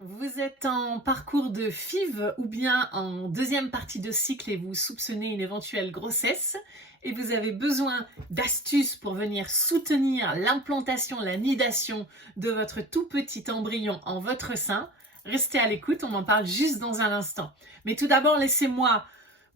Vous êtes en parcours de FIV ou bien en deuxième partie de cycle et vous soupçonnez une éventuelle grossesse et vous avez besoin d'astuces pour venir soutenir l'implantation, la nidation de votre tout petit embryon en votre sein. Restez à l'écoute, on en parle juste dans un instant. Mais tout d'abord, laissez-moi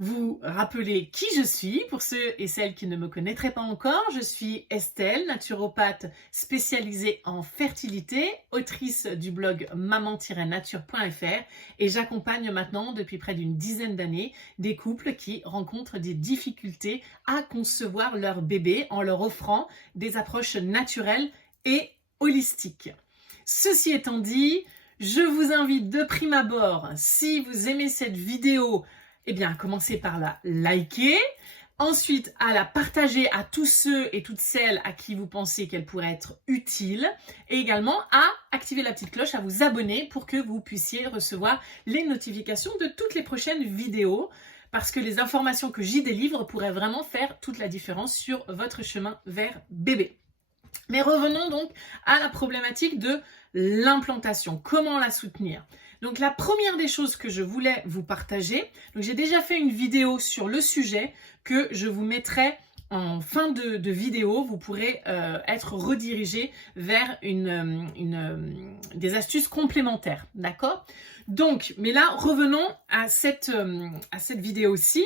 vous rappeler qui je suis. Pour ceux et celles qui ne me connaîtraient pas encore, je suis Estelle, naturopathe spécialisée en fertilité, autrice du blog maman-nature.fr et j'accompagne maintenant depuis près d'une dizaine d'années des couples qui rencontrent des difficultés à concevoir leur bébé en leur offrant des approches naturelles et holistiques. Ceci étant dit, je vous invite de prime abord, si vous aimez cette vidéo, eh bien, commencez par la liker, ensuite à la partager à tous ceux et toutes celles à qui vous pensez qu'elle pourrait être utile, et également à activer la petite cloche, à vous abonner pour que vous puissiez recevoir les notifications de toutes les prochaines vidéos, parce que les informations que j'y délivre pourraient vraiment faire toute la différence sur votre chemin vers bébé. Mais revenons donc à la problématique de l'implantation. Comment la soutenir? Donc la première des choses que je voulais vous partager, donc j'ai déjà fait une vidéo sur le sujet que je vous mettrai en fin de vidéo. Vous pourrez être redirigé vers des astuces complémentaires, d'accord? Donc, mais là, revenons à cette vidéo-ci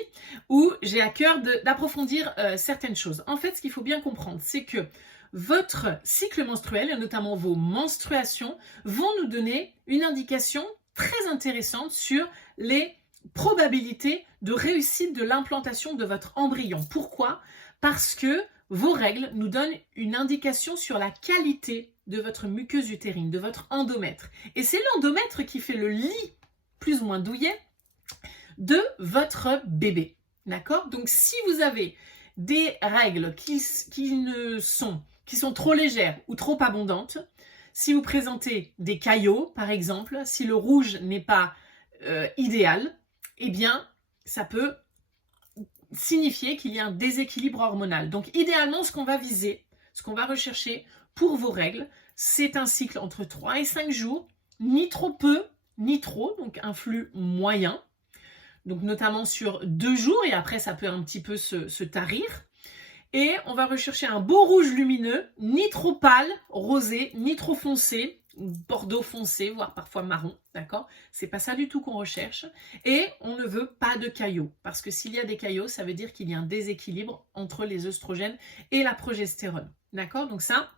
où j'ai à cœur d'approfondir certaines choses. En fait, ce qu'il faut bien comprendre, c'est que votre cycle menstruel, et notamment vos menstruations, vont nous donner une indication très intéressante sur les probabilités de réussite de l'implantation de votre embryon. Pourquoi? Parce que vos règles nous donnent une indication sur la qualité de votre muqueuse utérine, de votre endomètre. Et c'est l'endomètre qui fait le lit, plus ou moins douillet, de votre bébé. D'accord? Donc si vous avez des règles qui sont trop légères ou trop abondantes, si vous présentez des caillots, par exemple, si le rouge n'est pas idéal, eh bien, ça peut signifier qu'il y a un déséquilibre hormonal. Donc, idéalement, ce qu'on va viser, ce qu'on va rechercher pour vos règles, c'est un cycle entre 3 et 5 jours, ni trop peu, ni trop, donc un flux moyen, donc notamment sur 2 jours, et après, ça peut un petit peu se tarir. Et on va rechercher un beau rouge lumineux, ni trop pâle, rosé, ni trop foncé, bordeaux foncé, voire parfois marron, d'accord? C'est pas ça du tout qu'on recherche. Et on ne veut pas de caillots, parce que s'il y a des caillots, ça veut dire qu'il y a un déséquilibre entre les œstrogènes et la progestérone, d'accord? Donc ça,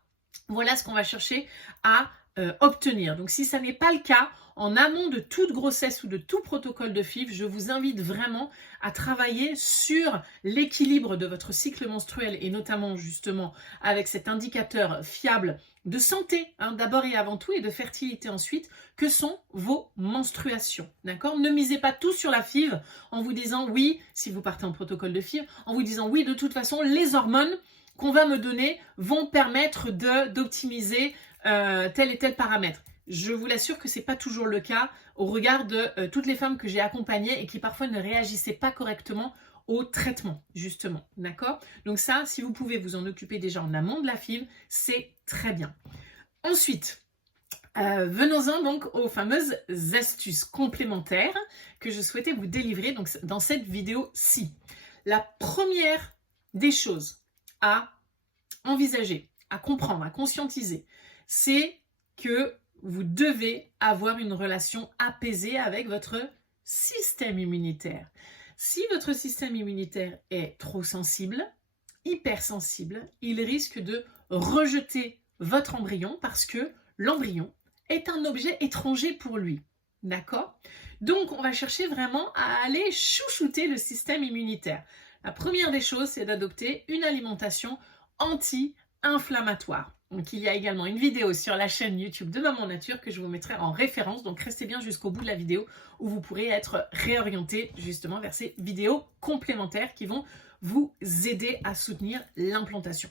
voilà ce qu'on va chercher à obtenir. Donc si ça n'est pas le cas, en amont de toute grossesse ou de tout protocole de FIV, je vous invite vraiment à travailler sur l'équilibre de votre cycle menstruel et notamment justement avec cet indicateur fiable de santé, d'abord et avant tout, et de fertilité ensuite, que sont vos menstruations. D'accord? Ne misez pas tout sur la FIV en vous disant oui, si vous partez en protocole de FIV, en vous disant oui, de toute façon, les hormones qu'on va me donner vont permettre d'optimiser tel et tel paramètre. Je vous l'assure que ce n'est pas toujours le cas au regard de toutes les femmes que j'ai accompagnées et qui parfois ne réagissaient pas correctement au traitement, justement. D'accord? Donc ça, si vous pouvez vous en occuper déjà en amont de la FIV, c'est très bien. Ensuite, venons-en donc aux fameuses astuces complémentaires que je souhaitais vous délivrer donc, dans cette vidéo-ci. La première des choses à envisager, à comprendre, à conscientiser, c'est que vous devez avoir une relation apaisée avec votre système immunitaire. Si votre système immunitaire est trop sensible, hypersensible, il risque de rejeter votre embryon parce que l'embryon est un objet étranger pour lui. D'accord? Donc, on va chercher vraiment à aller chouchouter le système immunitaire. La première des choses, c'est d'adopter une alimentation anti-inflammatoire. Donc, il y a également une vidéo sur la chaîne YouTube de Maman Nature que je vous mettrai en référence. Donc, restez bien jusqu'au bout de la vidéo où vous pourrez être réorienté justement vers ces vidéos complémentaires qui vont vous aider à soutenir l'implantation.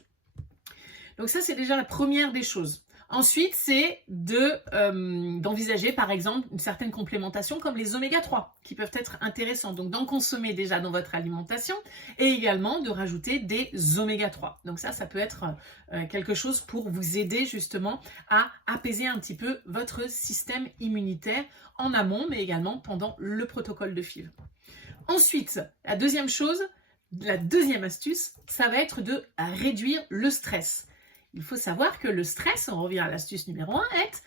Donc, ça, c'est déjà la première des choses. Ensuite, c'est d'envisager par exemple une certaine complémentation comme les oméga 3 qui peuvent être intéressants. Donc d'en consommer déjà dans votre alimentation et également de rajouter des oméga 3. Donc ça peut être quelque chose pour vous aider justement à apaiser un petit peu votre système immunitaire en amont mais également pendant le protocole de FIV. Ensuite, la deuxième chose, la deuxième astuce, ça va être de réduire le stress. Il faut savoir que le stress, on revient à l'astuce numéro 1, est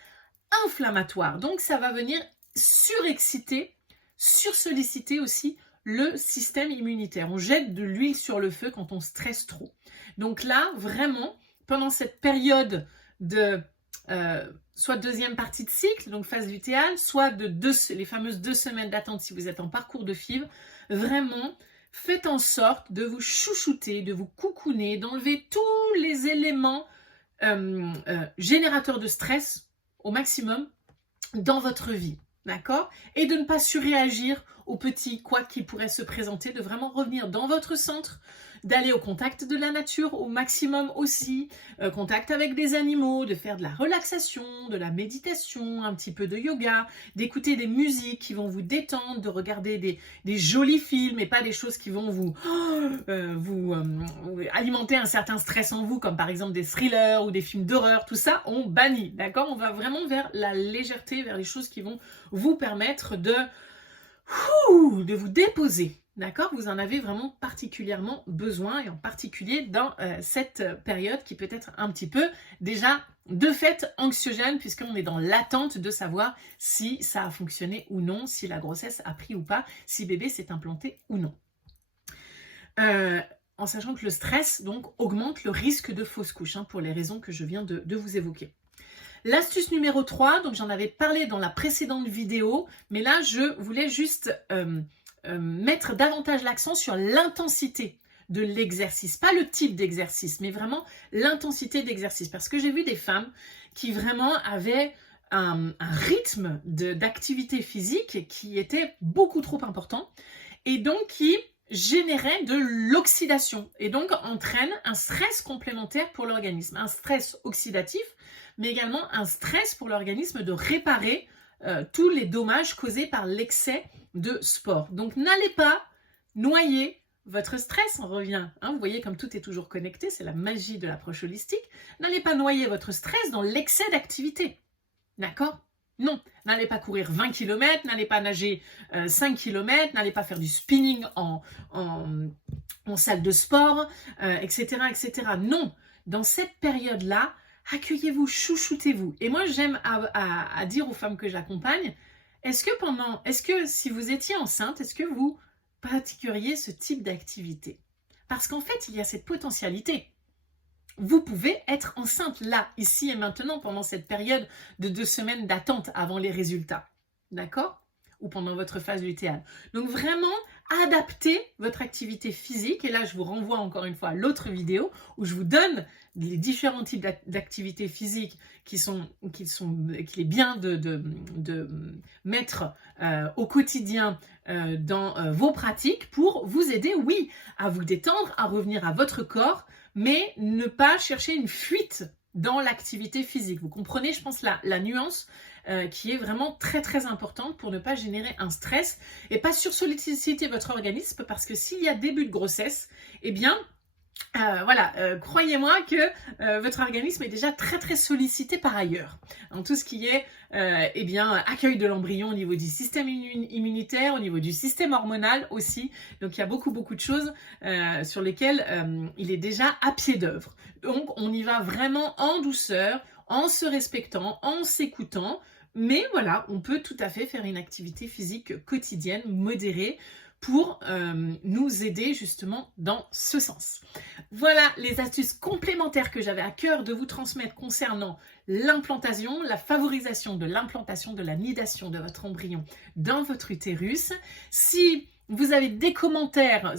inflammatoire. Donc, ça va venir surexciter, sursolliciter aussi le système immunitaire. On jette de l'huile sur le feu quand on stresse trop. Donc là, vraiment, pendant cette période de soit deuxième partie de cycle, donc phase lutéale, soit les fameuses 2 semaines d'attente si vous êtes en parcours de FIV, vraiment, faites en sorte de vous chouchouter, de vous coucouner, d'enlever tous les éléments générateur de stress au maximum dans votre vie, d'accord? Et de ne pas surréagir aux petits couacs qui pourraient se présenter, de vraiment revenir dans votre centre, d'aller au contact de la nature au maximum aussi, contact avec des animaux, de faire de la relaxation, de la méditation, un petit peu de yoga, d'écouter des musiques qui vont vous détendre, de regarder des jolis films et pas des choses qui vont vous alimenter un certain stress en vous, comme par exemple des thrillers ou des films d'horreur. Tout ça, on bannit, d'accord? On va vraiment vers la légèreté, vers les choses qui vont vous permettre de vous déposer. D'accord? Vous en avez vraiment particulièrement besoin et en particulier dans cette période qui peut être un petit peu déjà de fait anxiogène puisqu'on est dans l'attente de savoir si ça a fonctionné ou non, si la grossesse a pris ou pas, si bébé s'est implanté ou non. En sachant que le stress donc augmente le risque de fausse couche pour les raisons que je viens de vous évoquer. L'astuce numéro 3, donc j'en avais parlé dans la précédente vidéo, mais là je voulais juste mettre davantage l'accent sur l'intensité de l'exercice, pas le type d'exercice, mais vraiment l'intensité d'exercice. Parce que j'ai vu des femmes qui vraiment avaient un rythme d'activité physique qui était beaucoup trop important et donc qui générait de l'oxydation et donc entraîne un stress complémentaire pour l'organisme, un stress oxydatif, mais également un stress pour l'organisme de réparer tous les dommages causés par l'excès de sport. Donc n'allez pas noyer votre stress, on revient, vous voyez comme tout est toujours connecté, c'est la magie de l'approche holistique, n'allez pas noyer votre stress dans l'excès d'activité, d'accord? Non, n'allez pas courir 20 km, n'allez pas nager 5 km, n'allez pas faire du spinning en salle de sport, etc., etc. Non, dans cette période-là, accueillez-vous, chouchoutez-vous. Et moi, j'aime à dire aux femmes que j'accompagne, est-ce que si vous étiez enceinte, est-ce que vous pratiqueriez ce type d'activité? Parce qu'en fait, il y a cette potentialité. Vous pouvez être enceinte là, ici et maintenant, pendant cette période de 2 semaines d'attente avant les résultats. D'accord? Ou pendant votre phase lutéale. Donc vraiment, adaptez votre activité physique. Et là, je vous renvoie encore une fois à l'autre vidéo où je vous donne les différents types d'activités physiques qu'il est bien de mettre au quotidien dans vos pratiques pour vous aider, oui, à vous détendre, à revenir à votre corps, mais ne pas chercher une fuite dans l'activité physique. Vous comprenez, je pense, la nuance qui est vraiment très très importante pour ne pas générer un stress et pas sursolliciter votre organisme parce que s'il y a début de grossesse, eh bien, croyez-moi que votre organisme est déjà très très sollicité par ailleurs. En tout ce qui est accueil de l'embryon au niveau du système immunitaire, au niveau du système hormonal aussi. Donc il y a beaucoup de choses sur lesquelles il est déjà à pied d'œuvre. Donc on y va vraiment en douceur, en se respectant, en s'écoutant. Mais voilà, on peut tout à fait faire une activité physique quotidienne, modérée, pour nous aider justement dans ce sens. Voilà les astuces complémentaires que j'avais à cœur de vous transmettre concernant l'implantation, la favorisation de l'implantation, de la nidation de votre embryon dans votre utérus. Si vous avez des commentaires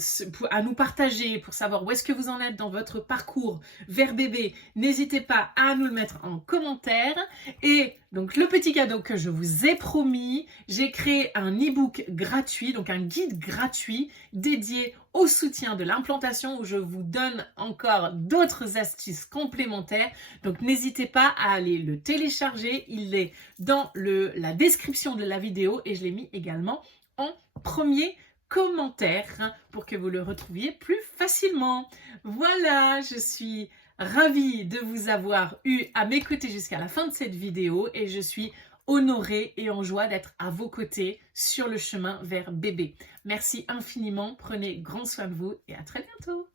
à nous partager pour savoir où est-ce que vous en êtes dans votre parcours vers bébé, n'hésitez pas à nous le mettre en commentaire. Et donc le petit cadeau que je vous ai promis, j'ai créé un e-book gratuit, donc un guide gratuit dédié au soutien de l'implantation où je vous donne encore d'autres astuces complémentaires. Donc n'hésitez pas à aller le télécharger, il est dans la description de la vidéo et je l'ai mis également en premier commentaire pour que vous le retrouviez plus facilement. Voilà, je suis ravie de vous avoir eu à mes côtés jusqu'à la fin de cette vidéo et je suis honorée et en joie d'être à vos côtés sur le chemin vers bébé. Merci infiniment, prenez grand soin de vous et à très bientôt.